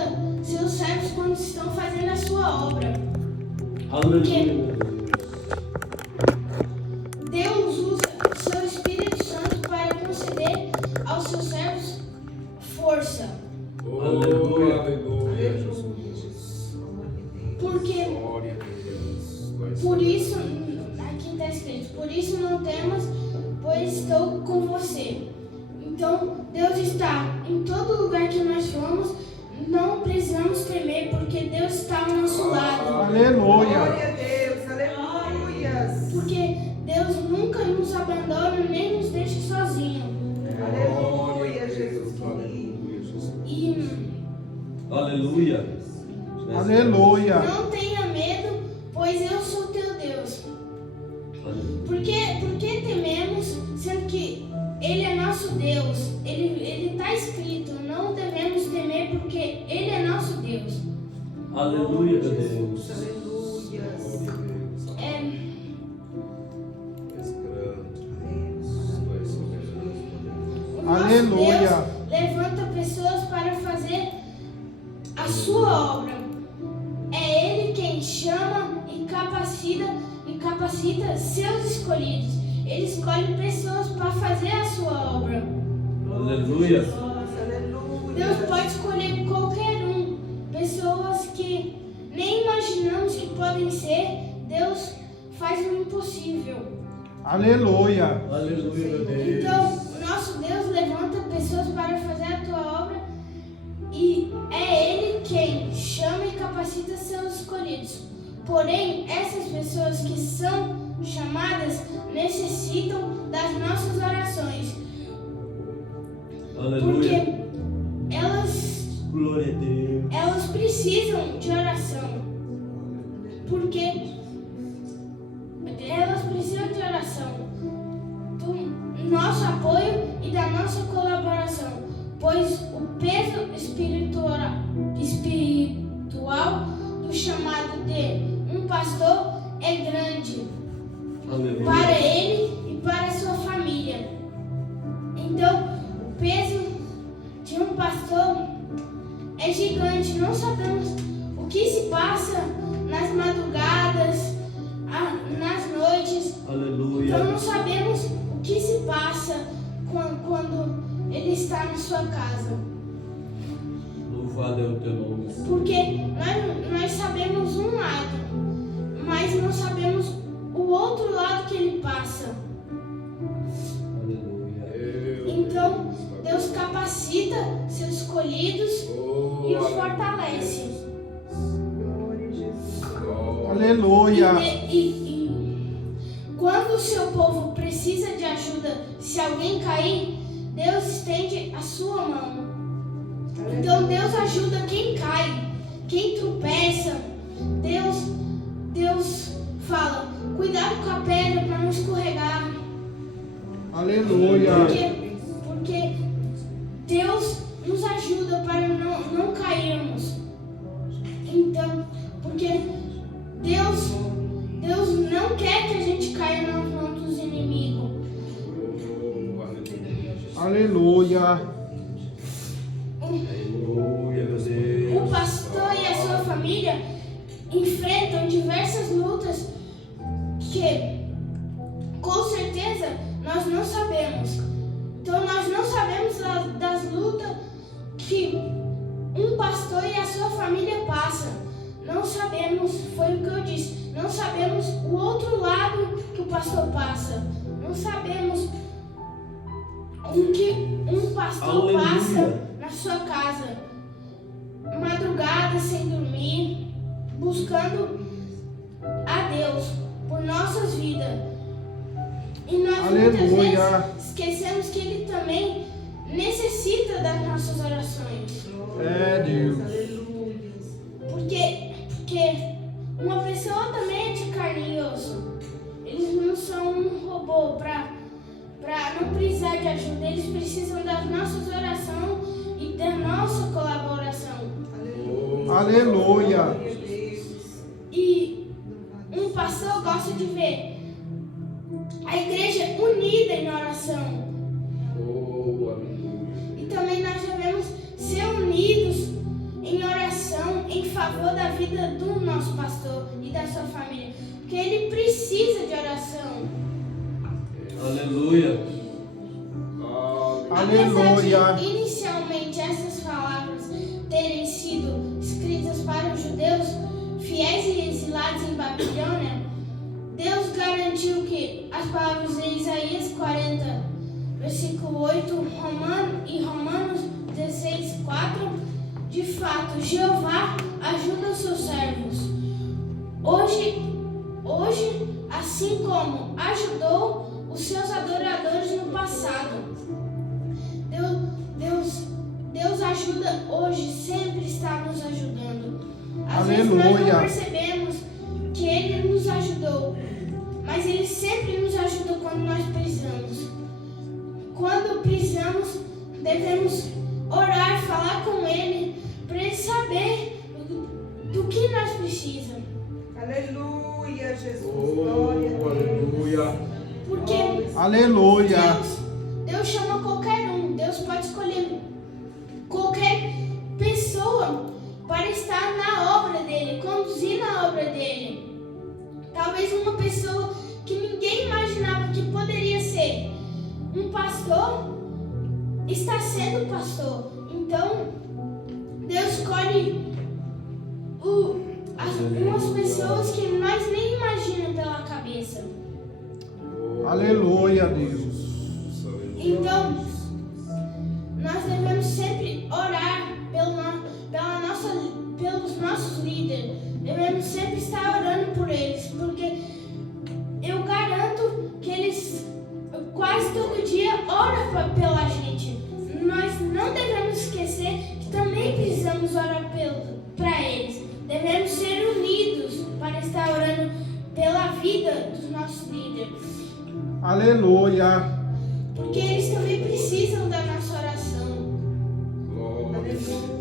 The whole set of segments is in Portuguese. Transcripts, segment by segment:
ajuda seus servos quando estão fazendo a sua obra. Aleluia. Deus usa seu Espírito Santo para conceder aos seus servos força. Aleluia. Porque por isso, aqui está escrito, por isso não temas, pois estou com você. Então, Deus está em todo lugar que nós formos, não precisamos temer, porque Deus está ao nosso lado. Aleluia. Glória a Deus, aleluia. Porque Deus nunca nos abandona, nem nos deixa sozinhos. Aleluia, Jesus. E Aleluia. Aleluia. não tenha medo, pois eu sou teu Deus. Por que tememos, sendo que Ele é nosso Deus? Ele está escrito, não devemos temer, porque Ele é nosso Deus. Aleluia, meu Deus. Aleluia. O nosso Aleluia. Deus levanta pessoas para fazer a sua obra. É Ele quem chama e capacita seus escolhidos. Ele escolhe pessoas para fazer a sua obra. Aleluia. Deus pode escolher qualquer um. Pessoas que nem imaginamos que podem ser. Deus faz o impossível. Aleluia. Aleluia, meu Deus. Então, o nosso Deus levanta pessoas para fazer a tua obra e é Ele quem chama e capacita seus escolhidos. Porém, essas pessoas que são chamadas necessitam das nossas orações, Aleluia. porque Glória a Deus. elas precisam de oração. Porque elas precisam de oração, do nosso apoio e da nossa colaboração, pois o peso espiritual do chamado de um pastor é grande Aleluia. para ele e para a sua família. Então, o peso de um pastor é gigante. Não sabemos o que se passa nas madrugadas, nas noites. Aleluia. Então não sabemos o que se passa quando ele está na sua casa. Louvado é o teu nome. Porque nós sabemos um lado, mas não sabemos o outro lado que ele passa. Aleluia. Então Deus capacita seus escolhidos e os fortalece. Aleluia. E quando o seu povo precisa de ajuda, se alguém cair, Deus estende a sua mão. Então Deus ajuda quem cai, quem tropeça. Deus fala, cuidado com a pedra para não escorregar. Aleluia. Porque Deus nos ajuda para não cairmos. Então, porque Deus não quer que a gente caia nas mãos dos inimigos. Aleluia. Aleluia, meu Deus. O pastor e a sua família enfrentam diversas lutas que, com certeza, nós não sabemos. Então, nós não sabemos das lutas que um pastor e a sua família passam. Não sabemos, foi o que eu disse, não sabemos o outro lado que o pastor passa. Não sabemos o que um pastor Aleluia. passa na sua casa. Madrugada sem dormir, buscando a Deus por nossas vidas. E nós muitas Aleluia. vezes esquecemos que Ele também necessita das nossas orações. É Deus. Porque uma pessoa também é de carne e osso. Eles não são um robô para não precisar de ajuda. Eles precisam das nossas orações e da nossa colaboração. Aleluia. E um pastor gosta de ver a igreja unida em oração. E também nós devemos ser unidos em oração nosso pastor e da sua família, porque ele precisa de oração. Aleluia. Aleluia. Apesar de inicialmente essas palavras terem sido escritas para os judeus fiéis e exilados em Babilônia, Deus garantiu que as palavras de Isaías 40, versículo 8 e Romanos 16, 4, de fato, Jeová ajuda os seus servos. Hoje, assim como ajudou os seus adoradores no passado. Deus ajuda hoje, sempre está nos ajudando. Às vezes nós não percebemos que Ele nos ajudou, mas Ele sempre nos ajuda quando nós precisamos. Quando precisamos, devemos orar, falar com Ele, para Ele saber do que nós precisamos. Aleluia, Jesus. Glória a Deus. Aleluia. Porque Aleluia. Deus chama qualquer um. Deus pode escolher qualquer pessoa para estar na obra dele, conduzir na obra dele. Talvez uma pessoa que ninguém imaginava que poderia ser um pastor, está sendo pastor. Então, Deus escolhe umas pessoas que nós nem imaginamos pela cabeça. Aleluia, Deus. Então, nós devemos sempre orar pelos nossos líderes. Devemos sempre estar orando por eles, porque eu garanto que eles quase todo dia oram pela gente. Nós não devemos esquecer que também precisamos orar para eles. Devemos ser unidos para estar orando pela vida dos nossos líderes. Aleluia. Porque eles também precisam da nossa oração.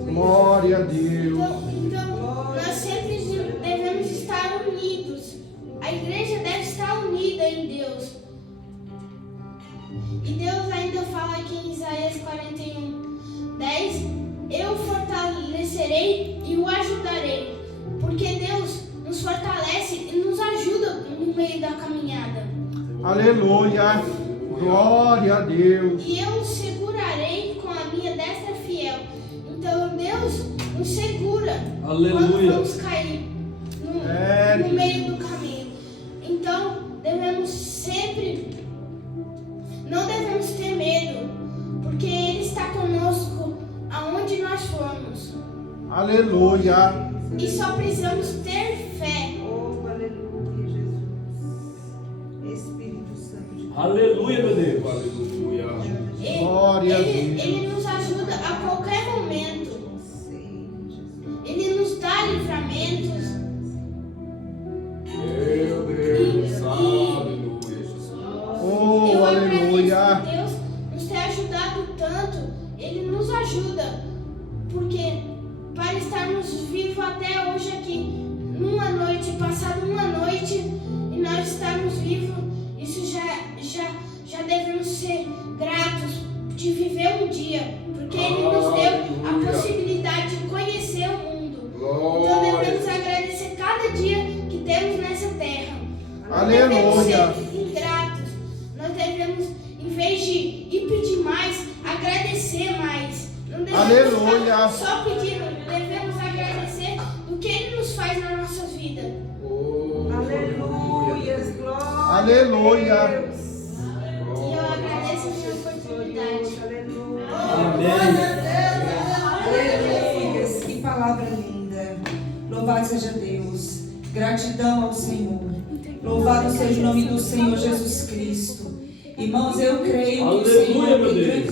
Glória a Deus. Então, nós sempre devemos estar unidos. A igreja deve estar unida em Deus. E Deus ainda fala aqui em Isaías 41, 10: eu o fortalecerei e o ajudarei. Porque Deus nos fortalece e nos ajuda no meio da caminhada. Aleluia. Glória a Deus. E eu o segurarei com a minha destra fiel. Então Deus nos segura. Aleluia. Quando vamos cair no meio do caminho. Então devemos sempre, não devemos ter medo, porque Ele está conosco aonde nós formos. Aleluia. E só precisamos ter fé. Oh, aleluia, Jesus. Espírito Santo de Deus. Aleluia, meu Deus. Aleluia. Glória a Deus. Ele nos ajuda a qualquer momento. Ele nos dá livramentos. Meu Deus. Aleluia, Jesus. Oh, Eu aleluia. agradeço por Deus nos ter ajudado tanto. Ele nos ajuda, porque para estarmos vivos até hoje aqui, numa noite, passada uma noite, e nós estarmos vivos, isso já devemos ser gratos de viver um dia, porque Ele nos deu a possibilidade de conhecer o mundo. Então devemos agradecer cada dia que temos nessa terra. Não devemos Aleluia. ser ingratos. Nós devemos, em vez de ir pedir mais, agradecer mais. Não devemos Aleluia. ficar só pedindo, devemos agradecer do que Ele nos faz na nossa vida. Aleluia, glória Aleluia. a Deus. E eu agradeço a minha oportunidade. Aleluia, que palavra linda. Louvado seja Deus. Gratidão ao Senhor. Louvado seja o nome do Senhor Jesus Cristo. Irmãos, eu creio que o Aleluia, Senhor meu tem Deus. grandes